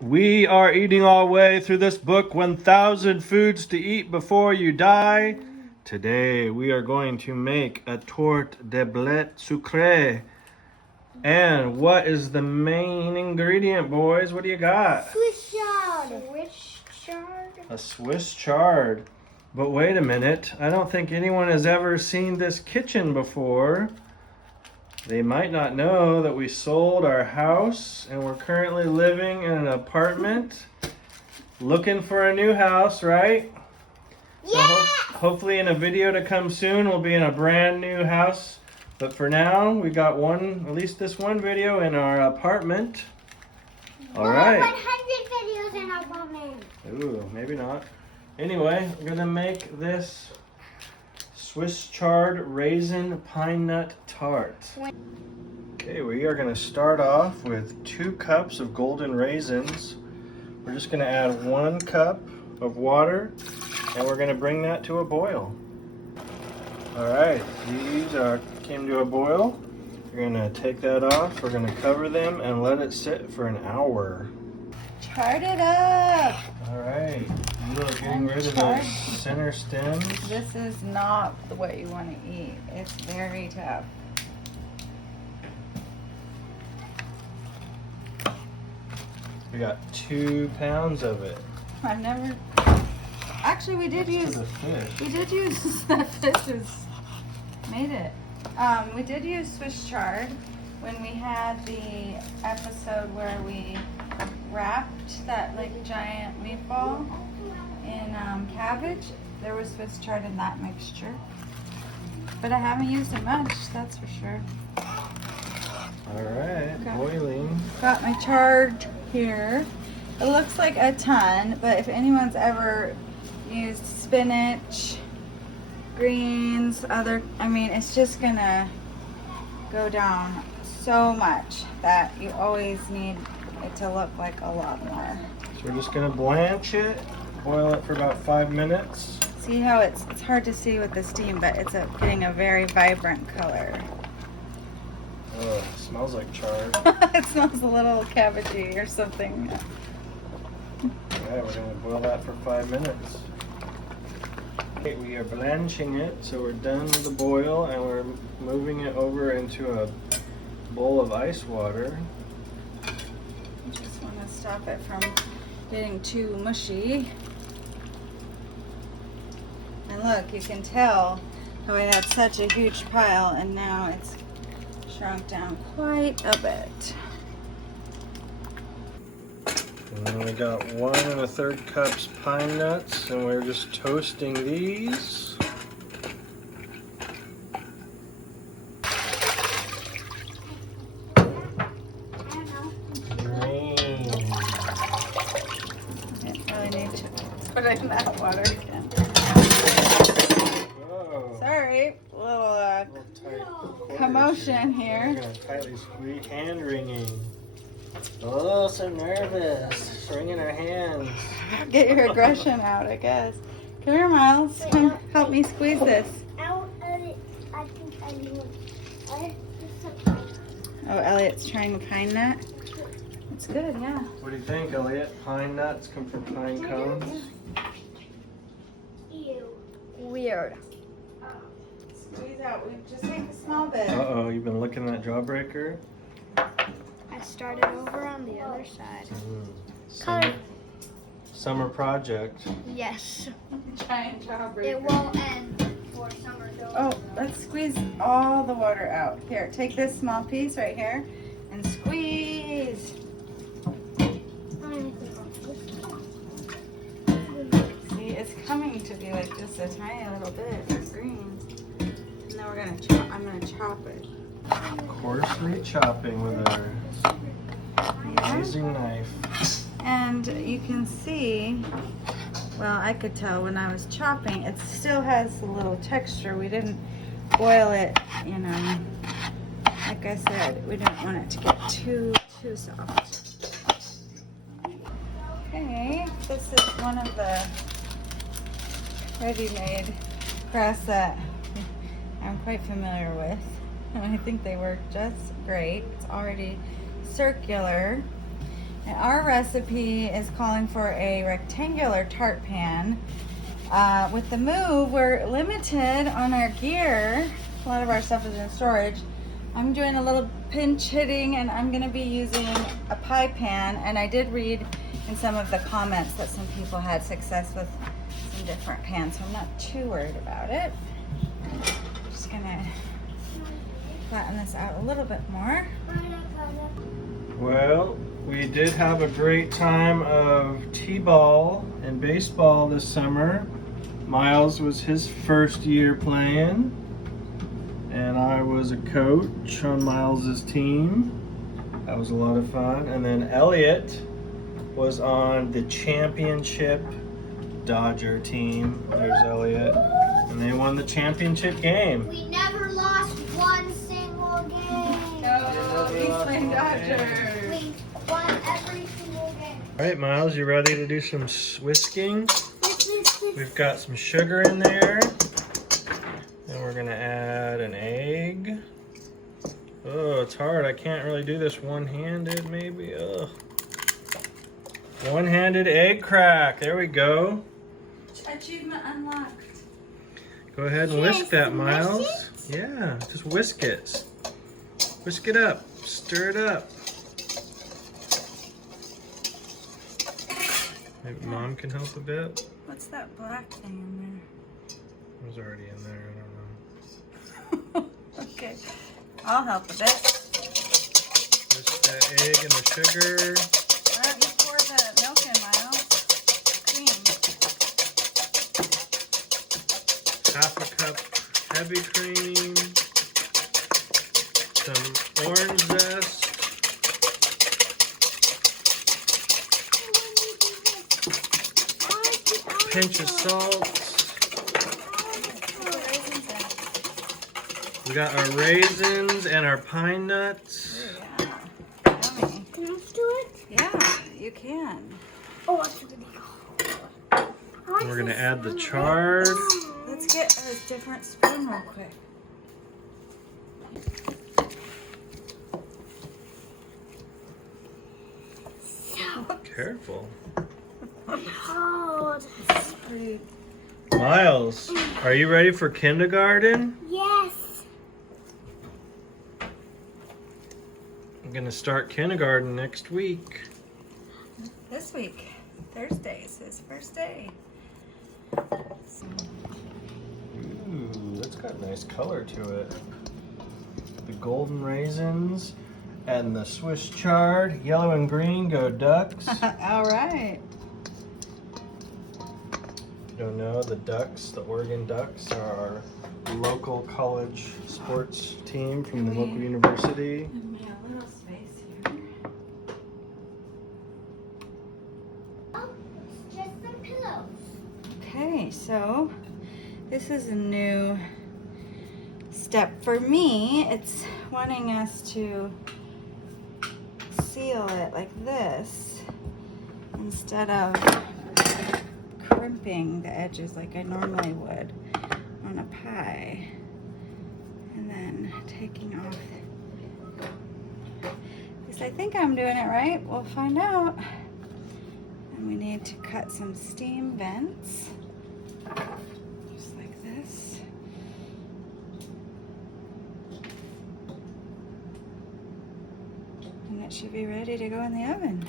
We are eating our way through this book, 1,000 Foods to Eat Before You Die. Today we are going to make a Tourte de Blettes Sucrée. And what is the main ingredient, boys? What do you got? Swiss chard. Swiss chard. A Swiss chard. But wait a minute. I don't think anyone has ever seen this kitchen before. They might not know that we sold our house and we're currently living in an apartment. Looking for a new house, right? Yeah! So hopefully in a video to come soon, we'll be in a brand new house. But for now, we got at least this one video in our apartment. All right. 100 videos in our apartment. Ooh, maybe not. Anyway, we're gonna make this Swiss chard raisin pine nut tart. Okay, we are gonna start off with 2 cups of golden raisins. We're just gonna add 1 cup of water and we're gonna bring that to a boil. All right, these came to a boil. We're gonna take that off. We're gonna cover them and let it sit for an hour. Chart it up. All right, you are getting rid of the center stems. This is not what you want to eat. It's very tough. We got 2 pounds of it. I've never. Actually, we did use. To the fish. We did use the fish made it. We did use Swiss chard when we had the episode where we wrapped that like giant meatball in cabbage. There was Swiss chard in that mixture, but I haven't used it much, that's for sure. All right, Okay. boiling. Got my chard here. It looks like a ton, but if anyone's ever used spinach, greens, it's just gonna go down so much that you always need it to look like a lot more. So we're just gonna blanch it, boil it for about 5 minutes. See how it's hard to see with the steam, but it's getting a very vibrant color. Oh, it smells like chard. It smells a little cabbagey or something. All right, we're gonna boil that for 5 minutes. Okay, we are blanching it, so we're done with the boil and we're moving it over into a bowl of ice water. Just want to stop it from getting too mushy. And look, you can tell how I had such a huge pile and now it's shrunk down quite a bit. And then we got 1 1/3 cups pine nuts, and we're just toasting these. Didn't really need to put in that water again. Whoa. Sorry, a little Tight commotion here. We're gonna tightly squeeze, hand wringing. Oh, so nervous. Just wringing our hands. Get your aggression out, I guess. Come here, Miles. Come help me squeeze this. I think I know. Oh, Elliot's trying pine nut. It's good, yeah. What do you think, Elliot? Pine nuts come from pine cones? Ew. Weird. Squeeze out. We just take a small bit. Uh-oh, you've been licking that jawbreaker? I started over on the other side. Summer project. Yes. Giant jawbreaker. It won't end for summer. Oh, let's squeeze all the water out. Here, take this small piece right here and squeeze. See, it's coming to be like just a tiny little bit of green. And then I'm gonna chop it. Coarsely chopping with our amazing knife. And you can see, well, I could tell when I was chopping, it still has a little texture. We didn't boil it, like I said, we didn't want it to get too soft. Okay, this is one of the ready-made crusts that I'm quite familiar with. And I think they work just great. It's already circular. And our recipe is calling for a rectangular tart pan. With the move, we're limited on our gear. A lot of our stuff is in storage. I'm doing a little pinch hitting, and I'm gonna be using a pie pan. And I did read in some of the comments that some people had success with some different pans, so I'm not too worried about it. I'm just gonna flatten this out a little bit more. Well, we did have a great time of t-ball and baseball this summer. Miles was his first year playing, and I was a coach on Miles's team. That was a lot of fun. And then Elliot was on the championship Dodger team. There's Elliot. And they won the championship game. We never lost one single game. No, he's playing Dodgers. We won every single game. All right, Miles, you ready to do some whisking? We've got some sugar in there. Then we're gonna add an egg. Oh, it's hard. I can't really do this one-handed, maybe. Ugh. One-handed egg crack. There we go. Achievement unlocked. Go ahead and whisk that, Miles. Yeah, just whisk it. Whisk it up. Stir it up. Maybe Mom can help a bit. What's that black thing in It was already in there. I don't know. there? Okay, I'll help a bit. Whisk that egg and the sugar. Why don't you pour the milk in, Miles? Cream. Half a cup heavy cream. Some orange zest. Pinch of salt. We got our raisins and our pine nuts. Yeah. Yummy. Can I do it? Yeah, you can. Oh, that's a good deal. We're gonna add the chard. Let's get a different spoon real quick. Careful. Cold. Pretty. Miles, are you ready for kindergarten? Yes. I'm gonna start kindergarten next week. This week, Thursday is his first day. Ooh, that's got nice color to it. The golden raisins and the Swiss chard. Yellow and green go ducks. All right. You don't know, the Ducks, the Oregon Ducks, are our local college sports team from the local university. Give me a little space here. Oh, just some pillows. Okay, so this is a new step for me. It's wanting us to seal it like this instead of crimping the edges like I normally would on a pie, and then taking off this. I think I'm doing it right. We'll find out. And we need to cut some steam vents just like this. And it should be ready to go in the oven.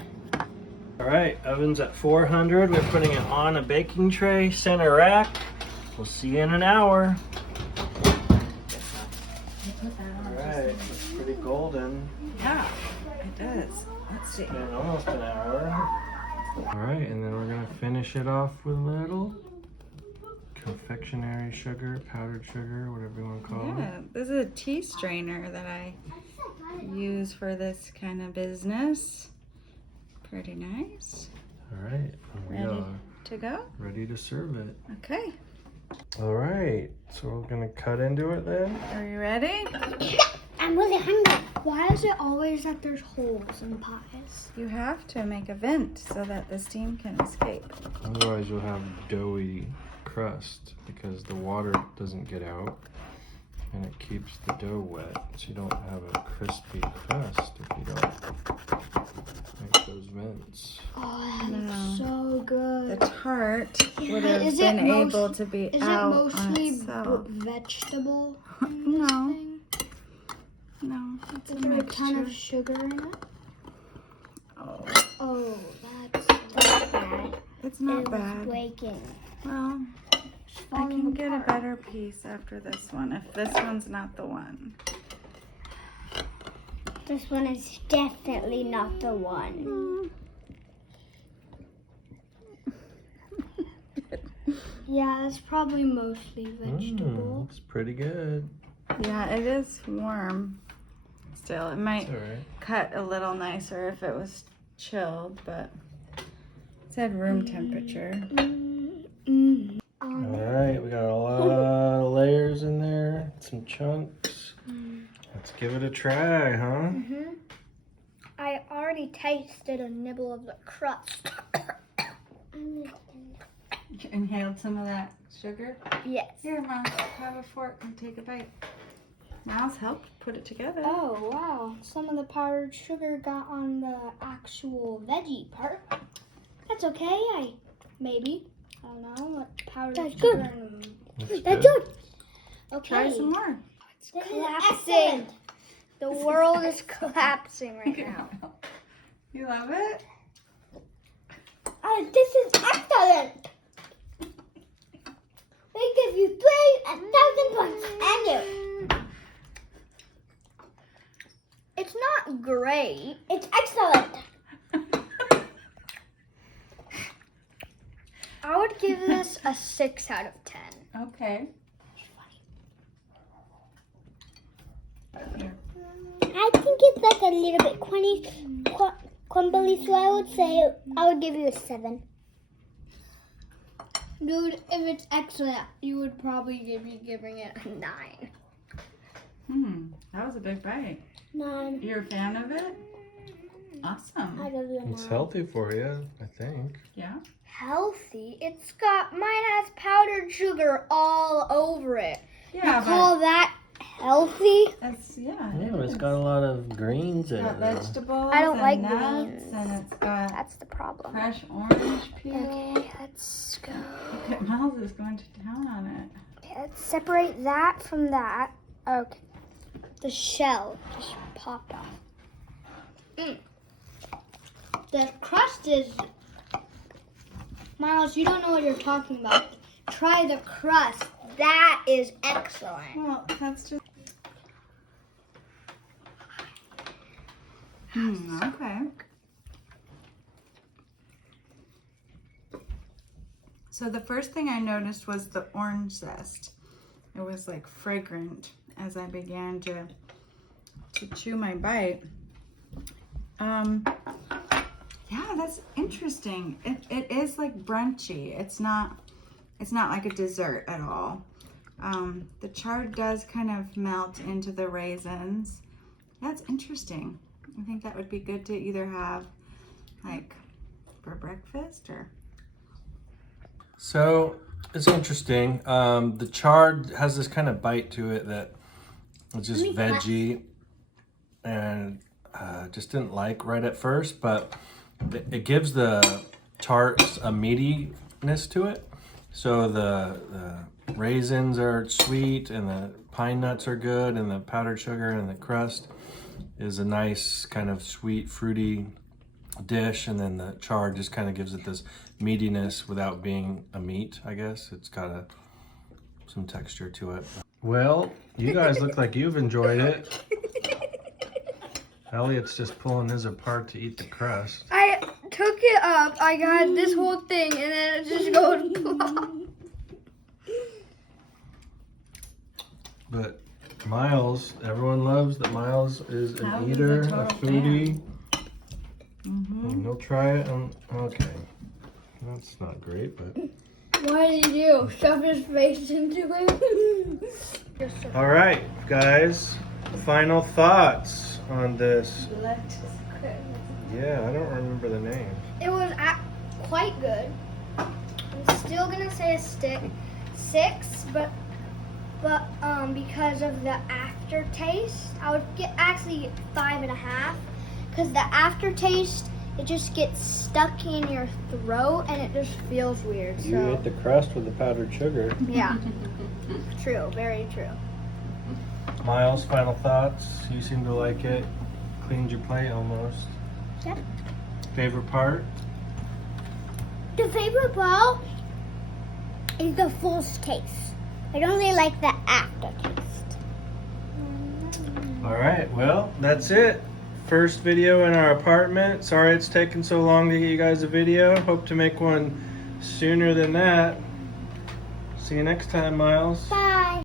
All right, oven's at 400. We're putting it on a baking tray, center rack. We'll see you in an hour. All right, it's pretty golden. Yeah, it does. Let's see. It's been almost an hour. All right, and then we're gonna finish it off with a little confectionery sugar, powdered sugar, whatever you want to call it. Yeah, this is a tea strainer that I use for this kind of business. Pretty nice. All right, we Ready are to go? ready to serve it. Okay. All right, so we're gonna cut into it then. Are you ready? I'm really hungry. Why is it always that there's holes in pies? You have to make a vent so that the steam can escape. Otherwise you'll have doughy crust because the water doesn't get out. And it keeps the dough wet, so you don't have a crispy crust if you don't make those vents. Oh, that looks so good. The tart Yeah, would have is it been most- able to be Is out it mostly on itself. vegetable? No. No, it's Is a there a mixture. ton of sugar in it? Oh, Oh, that's bad. it's not It was bad. breaking. Well, I can get a better piece after this one if this one's not the one. This one is definitely not the one. Yeah, it's probably mostly vegetable. Looks pretty good. Yeah, it is warm. Still, it might It's alright. cut a little nicer if it was chilled, but it's at room temperature. Alright, we got a lot of layers in there, some chunks. Let's give it a try, huh? I already tasted a nibble of the crust. You inhaled some of that sugar? Yes. Here, Mom, have a fork and take a bite. Miles helped put it together. Oh, wow. Some of the powdered sugar got on the actual veggie part. That's okay. Maybe. I don't know what powdered sugar. That's good. Okay. Try some more. It's collapsing. The world is collapsing right now. You love it? This is excellent. We give you 3,000 points. And you. It's not great. It's excellent. I would give this a 6 out of 10. Okay. Here. I think it's like a little bit crumbly, so I would give you a 7. Dude, if it's excellent, you would probably be giving it a 9. That was a big bite. 9. You're a fan of it? Awesome. I give you a 9. It's healthy for you, I think. Yeah? Healthy? Mine has powdered sugar all over it. Yeah, Call that healthy? It's, Yeah, it's got a lot of greens in got it. Though. vegetables I don't and like nuts, greens. and it's got That's the problem. fresh orange peel. Okay, let's go. Look at Miles is going to town on it. Okay, let's separate that from that. Okay. The shell just popped off. The crust is... Miles, you don't know what you're talking about. Try the crust. That is excellent. Well, that's just... okay. So the first thing I noticed was the orange zest. It was like fragrant as I began to chew my bite. Yeah, that's interesting. It is like brunchy. It's not like a dessert at all. The chard does kind of melt into the raisins. That's interesting. I think that would be good to either have like for breakfast or... So it's interesting. The chard has this kind of bite to it that it's just veggie, and just didn't like right at first, but it gives the tarts a meatiness to it. So the raisins are sweet, and the pine nuts are good, and the powdered sugar and the crust is a nice kind of sweet, fruity dish, and then the chard just kind of gives it this meatiness without being a meat, I guess. It's got some texture to it. Well, you guys look like you've enjoyed it. Elliot's just pulling his apart to eat the crust. I took it up. I got this whole thing, and then it just goes plop. But Miles, everyone loves that Miles is an Miles is eater, a a total foodie. And he'll try it. Okay, that's not great, but. What did he do? Shove his face into it? All right, guys. Final thoughts on this. Blettes Sucrée. Yeah, I don't remember the name. It was quite good. I'm still gonna say a 6, but but because of the aftertaste, I would actually get 5.5, because the aftertaste, it just gets stuck in your throat and it just feels weird. You ate the crust with the powdered sugar. Yeah, true, very true. Miles, final thoughts? You seem to like it. Cleaned your plate almost. Yep. Favorite part? The favorite part is the full taste. I don't really like the aftertaste. All right, well, that's it. First video in our apartment. Sorry it's taken so long to get you guys a video. Hope to make one sooner than that. See you next time, Miles. Bye.